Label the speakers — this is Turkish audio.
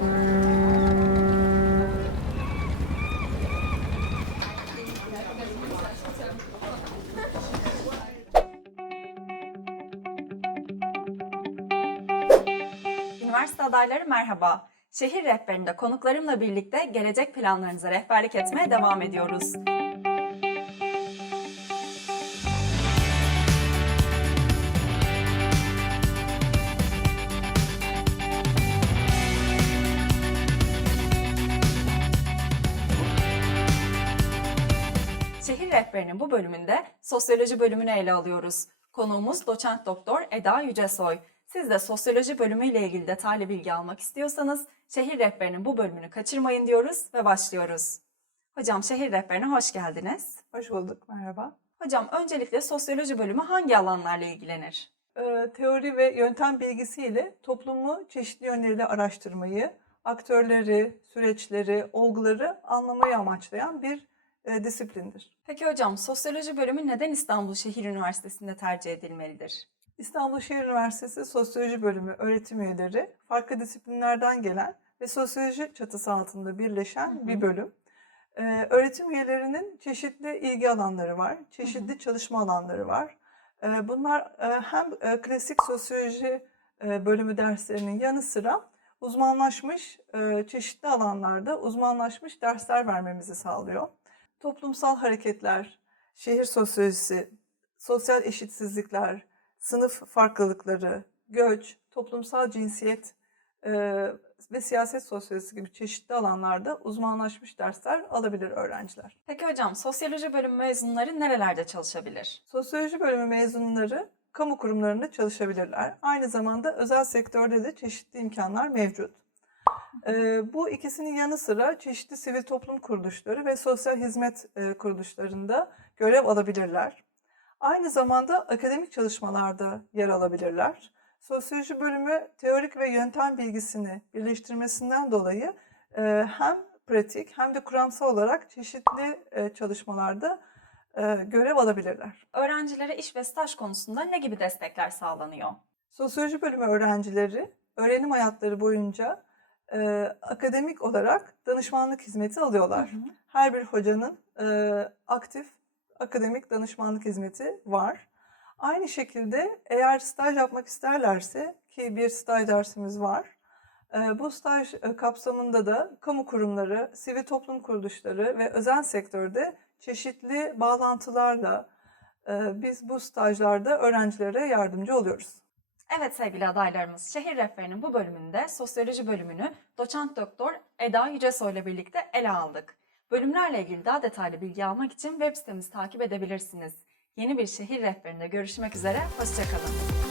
Speaker 1: Üniversite adayları merhaba. Şehir rehberinde konuklarımla birlikte gelecek planlarınıza rehberlik etmeye devam ediyoruz. Şehir rehberinin bu bölümünde sosyoloji bölümünü ele alıyoruz. Konuğumuz doçent doktor Eda Yücesoy. Siz de sosyoloji bölümüyle ilgili detaylı bilgi almak istiyorsanız şehir rehberinin bu bölümünü kaçırmayın diyoruz ve başlıyoruz. Hocam şehir rehberine hoş geldiniz.
Speaker 2: Hoş bulduk, merhaba.
Speaker 1: Hocam öncelikle sosyoloji bölümü hangi alanlarla ilgilenir?
Speaker 2: Ee, teori ve yöntem bilgisiyle toplumu çeşitli yönleriyle araştırmayı, aktörleri, süreçleri, olguları anlamayı amaçlayan bir e, disiplindir.
Speaker 1: Peki hocam sosyoloji bölümü neden İstanbul Şehir Üniversitesi'nde tercih edilmelidir?
Speaker 2: İstanbul Şehir Üniversitesi Sosyoloji Bölümü öğretim üyeleri farklı disiplinlerden gelen ve sosyoloji çatısı altında birleşen
Speaker 1: Hı hı.
Speaker 2: bir bölüm. Ee, öğretim üyelerinin çeşitli ilgi alanları var, çeşitli çalışma alanları var. Ee, bunlar e, hem e, klasik sosyoloji e, bölümü derslerinin yanı sıra uzmanlaşmış e, çeşitli alanlarda uzmanlaşmış dersler vermemizi sağlıyor. Toplumsal hareketler, şehir sosyolojisi, sosyal eşitsizlikler, sınıf farklılıkları, göç, toplumsal cinsiyet e, ve siyaset sosyolojisi gibi çeşitli alanlarda uzmanlaşmış dersler alabilir öğrenciler.
Speaker 1: Peki hocam sosyoloji bölümü mezunları nerelerde çalışabilir?
Speaker 2: Sosyoloji bölümü mezunları kamu kurumlarında çalışabilirler. Aynı zamanda özel sektörde de çeşitli imkanlar mevcut. Bu ikisinin yanı sıra çeşitli sivil toplum kuruluşları ve sosyal hizmet kuruluşlarında görev alabilirler. Aynı zamanda akademik çalışmalarda yer alabilirler. Sosyoloji bölümü teorik ve yöntem bilgisini birleştirmesinden dolayı hem pratik hem de kuramsal olarak çeşitli çalışmalarda görev alabilirler.
Speaker 1: Öğrencilere iş ve staj konusunda ne gibi destekler sağlanıyor?
Speaker 2: Sosyoloji bölümü öğrencileri öğrenim hayatları boyunca e, akademik olarak danışmanlık hizmeti alıyorlar.
Speaker 1: Hı hı.
Speaker 2: Her bir hocanın e, aktif akademik danışmanlık hizmeti var. Aynı şekilde eğer staj yapmak isterlerse ki bir staj dersimiz var. bu staj kapsamında da kamu kurumları, sivil toplum kuruluşları ve özel sektörde çeşitli bağlantılarla biz bu stajlarda öğrencilere yardımcı oluyoruz.
Speaker 1: Evet sevgili adaylarımız, şehir rehberinin bu bölümünde sosyoloji bölümünü doçent doktor Eda Yücesoy ile birlikte ele aldık. Bölümlerle ilgili daha detaylı bilgi almak için web sitemizi takip edebilirsiniz. Yeni bir şehir rehberinde görüşmek üzere, hoşçakalın.